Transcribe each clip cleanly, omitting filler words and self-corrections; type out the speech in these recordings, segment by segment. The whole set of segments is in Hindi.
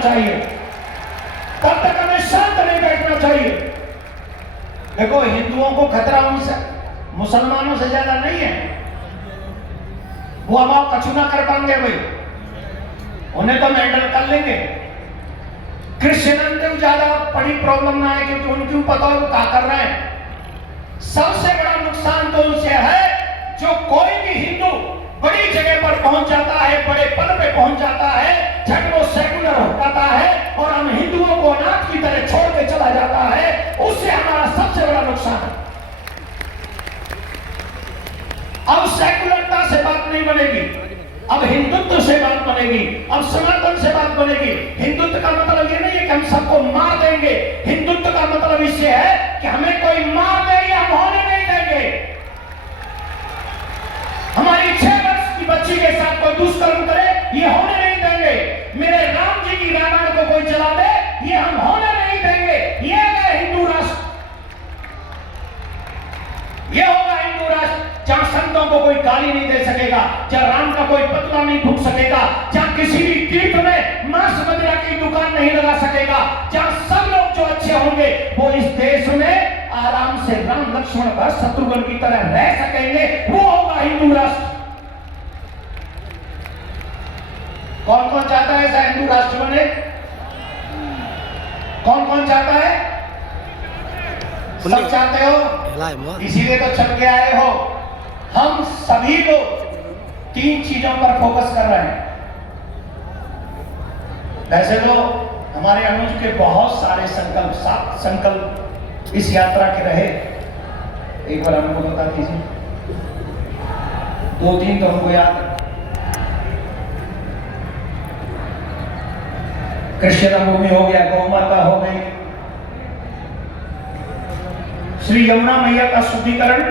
चाहिए, तब तक हमें शांत नहीं बैठना चाहिए। देखो, हिंदुओं को खतरा उनसे मुसलमानों से ज्यादा नहीं है। वो हम आप कछु ना कर पाएंगे भाई, उन्हें तो हैंडल कर लेंगे। क्रिश्चियन को ज्यादा बड़ी प्रॉब्लम ना है, क्योंकि उनको पता है वो क्या कर रहे हैं। सबसे बड़ा नुकसान तो उनसे है जो कोई भी हिंदू बड़ी जगह पर पहुंच जाता है, बड़े पद पे पहुंच जाता है, झट वो सेकुलर हो जाता है और हम हिंदुओं को अनाथ की तरह छोड़ के चला जाता है। उससे हमारा सबसे बड़ा नुकसान है। अब सेकुलरता से बात नहीं बनेगी, अब हिंदुत्व से बात बनेगी, अब सनातन से बात बनेगी। हिंदुत्व का मतलब ये नहीं है कि हम सबको मार देंगे। हिंदुत्व का मतलब इससे है कि हमें कोई मार दे या हम होने नहीं देंगे। हमारी 6 वर्ष की बच्ची के साथ कोई दुष्कर्म करे, ये होने नहीं देंगे। मेरे राम जी की रामायण को कोई चला दे, ये हम होने नहीं देंगे। ये है हिंदू राष्ट्र, ये होगा हिंदू राष्ट्र जहां संतों को कोई गाली नहीं दे सकेगा, जहां राम का कोई पतला नहीं फूक सकेगा, जहां किसी भी तीर्थ में मांस मदिरा की दुकान नहीं लगा सकेगा, जहां सब लोग जो अच्छे होंगे वो इस देश में आराम से राम लक्ष्मण भरत शत्रुघ्न की तरह रह सकेंगे। वो होगा हिंदू राष्ट्र। कौन कौन चाहता है ऐसा हिंदू राष्ट्र बने? कौन कौन चाहता है? सब चाहते हो, इसीलिए तो चल के आए हो। हम सभी लोग 3 चीजों पर फोकस कर रहे हैं। वैसे तो हमारे अनुज के बहुत सारे संकल्प, 7 संकल्प इस यात्रा के रहे। एक बार हमको बता दीजिए, 2-3 तो हमको याद है। कृष्ण जन्मभूमि हो गया, गौ माता हो गई, श्री यमुना मैया का शुद्धिकरण,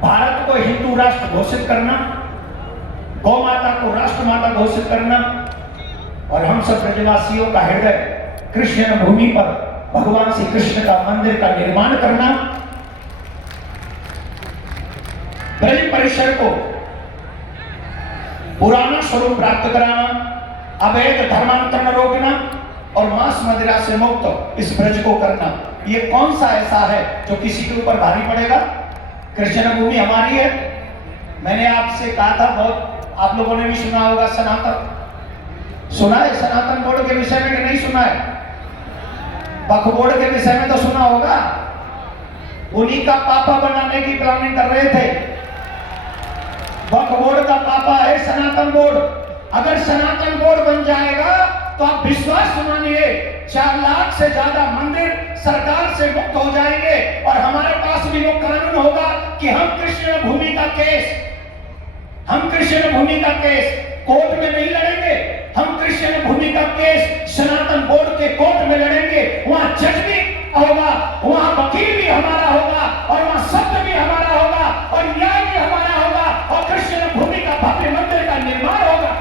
भारत को हिंदू राष्ट्र घोषित करना, गौ माता को राष्ट्र माता घोषित करना और हम सब ब्रजवासियों का हृदय कृष्ण भूमि पर भगवान श्री कृष्ण का मंदिर का निर्माण करना, ब्रज परिसर को पुराना स्वरूप प्राप्त कराना, अवैध धर्मांतरण रोकना और मांस मदिरा से मुक्त इस ब्रज को करना। ये कौन सा ऐसा है जो किसी के ऊपर भारी पड़ेगा? कृष्ण भूमि हमारी है। मैंने आपसे कहा था, बहुत आप लोगों ने भी सुना होगा, सनातन सुना है? सनातन बोर्ड के विषय में कि नहीं सुना है? वक्फ बोर्ड के विषय में तो सुना होगा। उन्हीं का पापा बनाने की प्लानिंग कर रहे थे। वक्फ बोर्ड का पापा है सनातन बोर्ड। अगर सनातन बोर्ड बन जाएगा तो आप विश्वास मानिए 4 लाख से ज्यादा मंदिर सरकार से मुक्त हो जाएंगे और हमारे पास भी वो कानून होगा कि हम कृष्ण भूमि का केस कोर्ट में नहीं लड़ेंगे। हम कृष्ण भूमि का केस सनातन बोर्ड के कोर्ट में लड़ेंगे। वहां जज भी होगा, वहां वकील भी हमारा होगा और वहां सत्य भी हमारा होगा और न्याय भी हमारा होगा और कृष्ण भूमि का भव्य मंदिर का निर्माण होगा।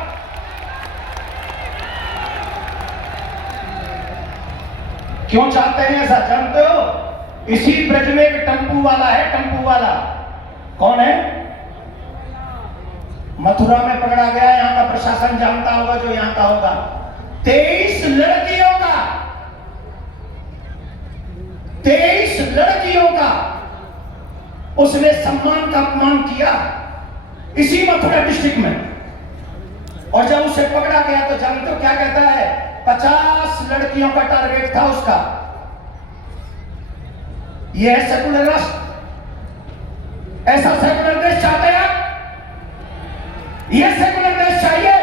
क्यों चाहते हैं ऐसा जानते हो? इसी ब्रज में एक टम्पू वाला है। टम्पू वाला कौन है? मथुरा में पकड़ा गया, यहां का प्रशासन जानता होगा, जो यहां का होगा। 23 लड़कियों का उसने सम्मान का अपमान किया इसी मथुरा डिस्ट्रिक्ट में। और जब उसे पकड़ा गया तो जानते हो क्या कहता है? 50 लड़कियों का टारगेट था उसका। यह है सेकुलर राष्ट्र। ऐसा सेकुलर देश चाहते हैं आप? यह सेकुलर देश चाहिए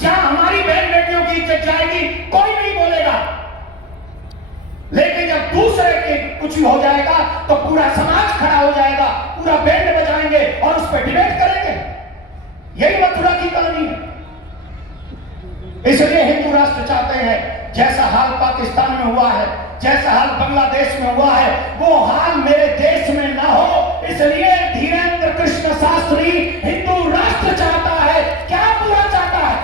जहां हमारी बहन बेटियों की इज्जत जाएगी, कोई नहीं बोलेगा। लेकिन जब दूसरे के कुछ हो जाएगा तो पूरा समाज खड़ा हो जाएगा, पूरा बैंड बजाएंगे और उस पर डिबेट करेंगे। यही मथुरा की कहानी है। इसलिए हिंदू राष्ट्र चाहते हैं, जैसा हाल पाकिस्तान में हुआ है, जैसा हाल बांग्लादेश में हुआ है, वो हाल मेरे देश में ना हो। इसलिए धीरेन्द्र कृष्ण शास्त्री हिंदू राष्ट्र चाहता है। क्या पूरा चाहता है?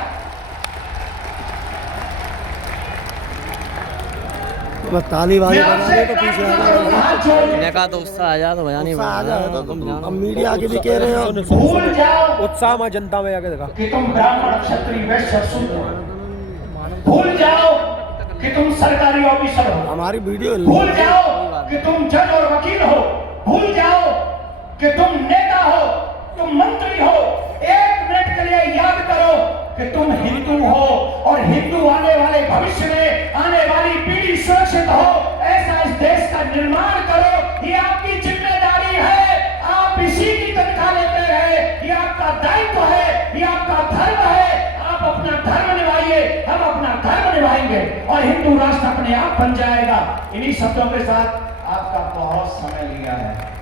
ताली वाली बजा दे तो पीछे देखा तो उत्साह आ जा तो बजा नहीं अब मीडिया आगे भी कह रहे हो भूल जाओ उत्साह में जनता में आके देखा कि तुम ब्राह्मण क्षत्रिय वैश्य शूद्र भूल जाओ कि तुम सरकारी ऑफिसर हो, हमारी वीडियो भूल जाओ कि तुम जज और वकील हो, भूल जाओ कि तुम नेता हो, तुम मंत्री हो। एक मिनट के लिए याद करो कि तुम हिंदू हो और हिंदू आने वाले भविष्य में आने वाली पीढ़ी सुरक्षित हो, ऐसा इस देश का निर्माण करो। ये आपकी जिम्मेदारी है। आप इसी की तनख्वाह लेते हैं, ये आपका दायित्व है, ये आपका धर्म है। आप अपना धर्म निभाइए, हम अपना धर्म निभाएंगे और हिंदू राष्ट्र अपने आप बन जाएगा। इन्हीं शब्दों के साथ आपका बहुत समय लिया है।